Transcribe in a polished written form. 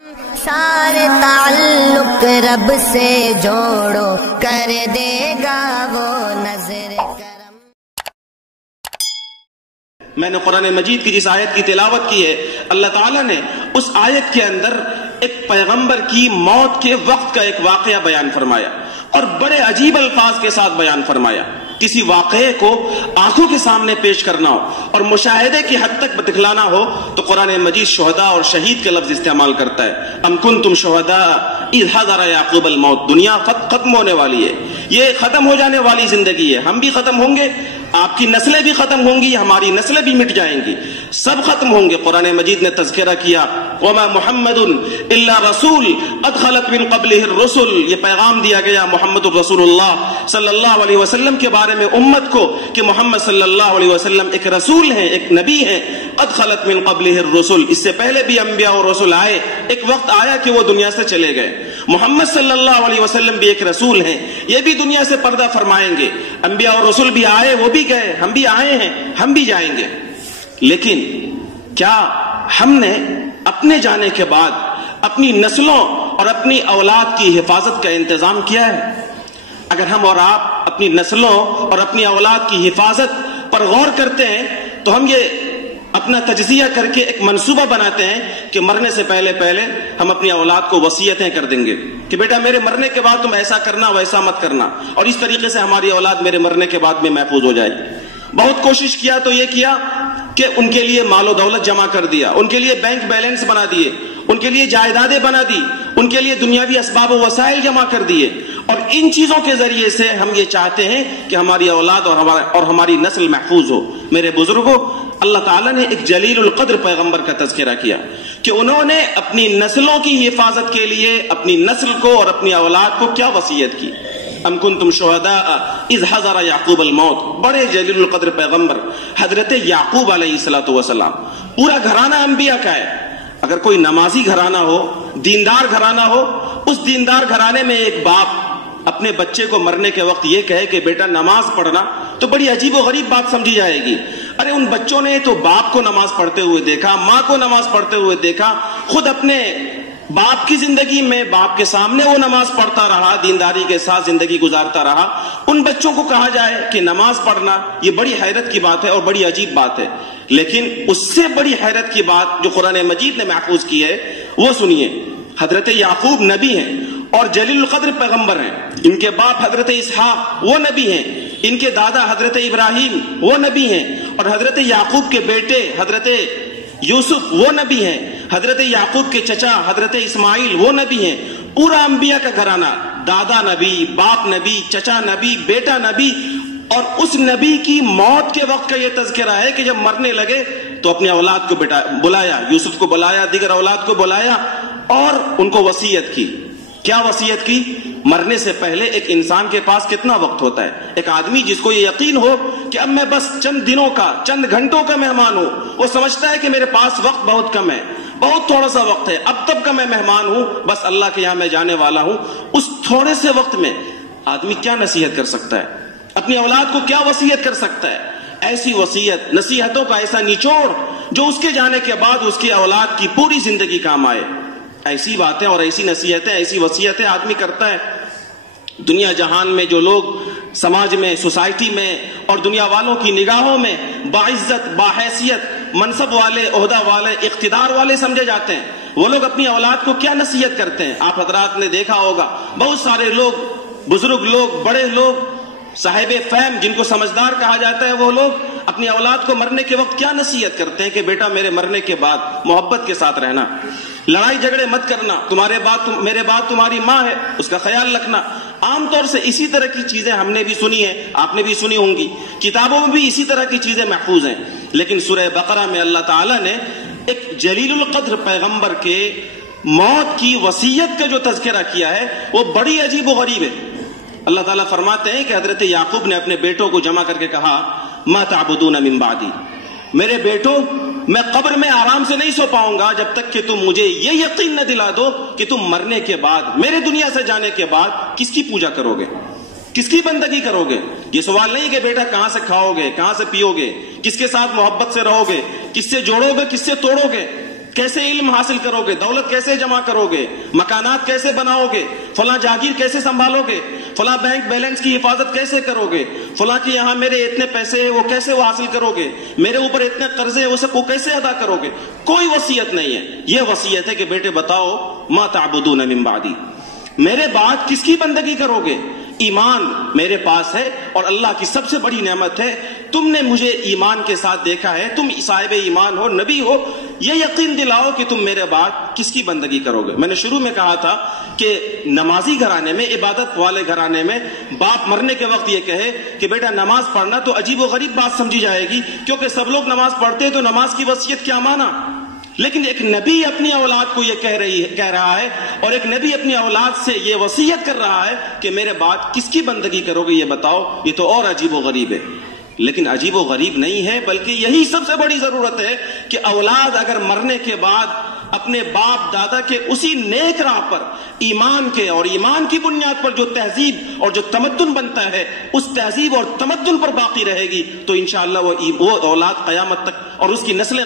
سارے تعلق رب سے جوڑو، کر دے گا وہ نظر کرم۔ میں نے قرآن مجید کی جس آیت کی تلاوت کی ہے، اللہ تعالیٰ نے اس آیت کے اندر ایک پیغمبر کی موت کے وقت کا ایک واقعہ بیان فرمایا اور بڑے عجیب الفاظ کے ساتھ بیان فرمایا۔ کسی واقعے کو آنکھوں کے سامنے پیش کرنا ہو اور مشاہدے کی حد تک دکھلانا ہو تو قرآن مجید شہداء اور شہید کے لفظ استعمال کرتا ہے۔ ام کنتم شہداء اذ حضر یعقوب الموت۔ دنیا ختم ہونے والی ہے، یہ ختم ہو جانے والی زندگی ہے، ہم بھی ختم ہوں گے، آپ کی نسلیں بھی ختم ہوں گی، ہماری نسلیں بھی مٹ جائیں گی، سب ختم ہوں گے۔ قرآن مجید نے تذکرہ کیا، وما محمد الا رسول قد خلت من قبلہ الرسل۔ یہ پیغام دیا گیا محمد رسول اللہ صلی اللہ علیہ وسلم کے بارے میں امت کو کہ محمد صلی اللہ علیہ وسلم ایک رسول ہیں، ایک نبی ہیں۔ قد خلت من قبلہ الرسل، اس سے پہلے بھی انبیاء اور رسول آئے، ایک وقت آیا کہ وہ دنیا سے چلے گئے۔ محمد صلی اللہ علیہ وسلم بھی ایک رسول ہیں، یہ بھی دنیا سے پردہ فرمائیں گے۔ انبیاء اور رسول بھی آئے، وہ بھی گئے، ہم بھی آئے ہیں، ہم بھی جائیں گے۔ لیکن کیا ہم نے اپنے جانے کے بعد اپنی نسلوں اور اپنی اولاد کی حفاظت کا انتظام کیا ہے؟ اگر ہم اور آپ اپنی نسلوں اور اپنی اولاد کی حفاظت پر غور کرتے ہیں تو ہم یہ اپنا تجزیہ کر کے ایک منصوبہ بناتے ہیں کہ مرنے سے پہلے ہم اپنی اولاد کو وصیتیں کر دیں گے کہ بیٹا میرے مرنے کے بعد تم ایسا کرنا ویسا مت کرنا، اور اس طریقے سے ہماری اولاد میرے مرنے کے بعد میں محفوظ ہو جائے۔ بہت کوشش کیا تو یہ کیا کہ ان کے لیے مال و دولت جمع کر دیا، ان کے لیے بینک بیلنس بنا دیے، ان کے لیے جائیدادیں بنا دی، ان کے لیے دنیاوی اسباب و وسائل جمع کر دیے، اور ان چیزوں کے ذریعے سے ہم یہ چاہتے ہیں کہ ہماری اولاد اور ہماری نسل محفوظ ہو۔ میرے بزرگوں، اللہ تعالیٰ نے ایک جلیل القدر پیغمبر کا تذکرہ کیا کہ انہوں نے اپنی نسلوں کی حفاظت کے لیے اپنی نسل کو اور اپنی اولاد کو کیا وصیت کی۔ ام کنتم شہداء اذ حضر یعقوب الموت، بڑے جلیل القدر پیغمبر حضرت یعقوب علیہ السلام۔ پورا گھرانہ انبیاء کا ہے۔ اگر کوئی نمازی گھرانہ ہو، دیندار گھرانہ ہو، اس دیندار گھرانے میں ایک باپ اپنے بچے کو مرنے کے وقت یہ کہے کہ بیٹا نماز پڑھنا، تو بڑی عجیب و غریب بات سمجھی جائے گی۔ ارے ان بچوں نے تو باپ کو نماز پڑھتے ہوئے دیکھا، ماں کو نماز پڑھتے ہوئے دیکھا، خود اپنے باپ کی زندگی میں باپ کے سامنے وہ نماز پڑھتا رہا، دینداری کے ساتھ زندگی گزارتا رہا۔ ان بچوں کو کہا جائے کہ نماز پڑھنا، یہ بڑی حیرت کی بات ہے اور بڑی عجیب بات ہے۔ لیکن اس سے بڑی حیرت کی بات جو قرآن مجید نے محفوظ کی ہے وہ سنیے۔ حضرت یعقوب نبی ہیں اور جلیل القدر پیغمبر ہیں، ان کے باپ حضرت اسحاق وہ نبی ہیں، ان کے دادا حضرت ابراہیم وہ نبی ہیں، اور حضرت یعقوب کے بیٹے حضرت یوسف وہ نبی ہیں، حضرت یعقوب کے چچا حضرت اسماعیل وہ نبی ہیں۔ پورا انبیاء کا گھرانہ، دادا نبی، باپ نبی، چچا نبی، بیٹا نبی، اور اس نبی کی موت کے وقت کا یہ تذکرہ ہے کہ جب مرنے لگے تو اپنے اولاد کو بلایا، یوسف کو بلایا، دیگر اولاد کو بلایا اور ان کو وصیت کی۔ کیا وصیت کی؟ مرنے سے پہلے ایک انسان کے پاس کتنا وقت ہوتا ہے؟ ایک آدمی جس کو یہ یقین ہو کہ اب میں بس چند دنوں کا، چند گھنٹوں کا مہمان ہوں، وہ سمجھتا ہے کہ میرے پاس وقت بہت کم ہے، بہت تھوڑا سا وقت ہے، اب تک کا میں مہمان ہوں، بس اللہ کے یہاں میں جانے والا ہوں۔ اس تھوڑے سے وقت میں آدمی کیا نصیحت کر سکتا ہے؟ اپنی اولاد کو کیا وصیت کر سکتا ہے؟ ایسی وصیت، نصیحتوں کا ایسا نچوڑ جو اس کے جانے کے بعد اس کی اولاد کی پوری زندگی کام آئے۔ ایسی باتیں اور ایسی نصیحتیں، ایسی وصیتیں آدمی کرتا ہے۔ دنیا جہان میں جو لوگ سماج میں، سوسائٹی میں اور دنیا والوں کی نگاہوں میں باعزت، باحیثیت، منصب والے، عہدہ والے، اقتدار والے سمجھے جاتے ہیں، وہ لوگ اپنی اولاد کو کیا نصیحت کرتے ہیں؟ آپ حضرات نے دیکھا ہوگا بہت سارے لوگ، بزرگ لوگ، بڑے لوگ، صاحب فہم جن کو سمجھدار کہا جاتا ہے، وہ لوگ اپنی اولاد کو مرنے کے وقت کیا نصیحت کرتے ہیں کہ بیٹا میرے مرنے کے بعد محبت کے ساتھ رہنا، لڑائی جھگڑے مت کرنا، میرے بعد تمہاری ماں ہے، اس کا خیال رکھنا۔ عام طور سے اسی طرح کی چیزیں ہم نے بھی سنی ہیں، آپ نے بھی سنی ہوں گی، کتابوں میں بھی اسی طرح کی چیزیں محفوظ ہیں۔ لیکن سورہ بقرہ میں اللہ تعالیٰ نے ایک جلیل القدر پیغمبر کے موت کی وصیت کا جو تذکرہ کیا ہے وہ بڑی عجیب و غریب ہے۔ اللہ تعالیٰ فرماتے ہیں کہ حضرت یعقوب نے اپنے بیٹوں کو جمع کر کے کہا، ما تعبدون من بعدی، میرے بیٹوں میں قبر میں آرام سے نہیں سو پاؤں گا جب تک کہ تم مجھے یہ یقین نہ دلا دو کہ تم مرنے کے بعد، میرے دنیا سے جانے کے بعد کس کی پوجا کرو گے، کس کی بندگی کرو گے۔ یہ سوال نہیں کہ بیٹا کہاں سے کھاؤ گے، کہاں سے پیو گے، کس کے ساتھ محبت سے رہو گے، کس سے جوڑو گے، کس سے توڑو گے۔ کیسے علم حاصل کرو گے، دولت کیسے جمع کرو گے، مکانات کیسے بناؤ گے، فلاں جاگیر کیسے سنبھالو گے، فلاں بینک بیلنس کی حفاظت کیسے کرو گے، فلاں کی یہاں میرے اتنے پیسے ہیں وہ کیسے وہ حاصل کرو گے، میرے اوپر اتنے قرضے ہیں وہ کیسے ادا کرو گے، کوئی وصیت نہیں ہے۔ یہ وصیت ہے کہ بیٹے بتاؤ ما تعبدون من بعدی، میرے بعد کس کی بندگی کرو گے؟ ایمان میرے پاس ہے اور اللہ کی سب سے بڑی نعمت ہے، تم نے مجھے ایمان کے ساتھ دیکھا ہے، تم صاحب ایمان ہو، نبی ہو، یہ یقین دلاؤ کہ تم میرے بعد کس کی بندگی کرو گے۔ میں نے شروع میں کہا تھا کہ نمازی گھرانے میں، عبادت والے گھرانے میں باپ مرنے کے وقت یہ کہے کہ بیٹا نماز پڑھنا، تو عجیب و غریب بات سمجھی جائے گی، کیونکہ سب لوگ نماز پڑھتے ہیں تو نماز کی وصیت کیا مانا؟ لیکن ایک نبی اپنی اولاد کو یہ کہہ رہا ہے، اور ایک نبی اپنی اولاد سے یہ وصیت کر رہا ہے کہ میرے بعد کس کی بندگی کرو گے یہ بتاؤ، یہ تو اور عجیب و غریب ہے۔ لیکن عجیب و غریب نہیں ہے، بلکہ یہی سب سے بڑی ضرورت ہے کہ اولاد اگر مرنے کے بعد اپنے باپ دادا کے اسی نیک راہ پر، ایمان کے اور ایمان کی بنیاد پر جو تہذیب اور جو تمدن بنتا ہے، اس تہذیب اور تمدن پر باقی رہے گی، تو انشاءاللہ وہ اولاد قیامت تک اور اس کی نسلیں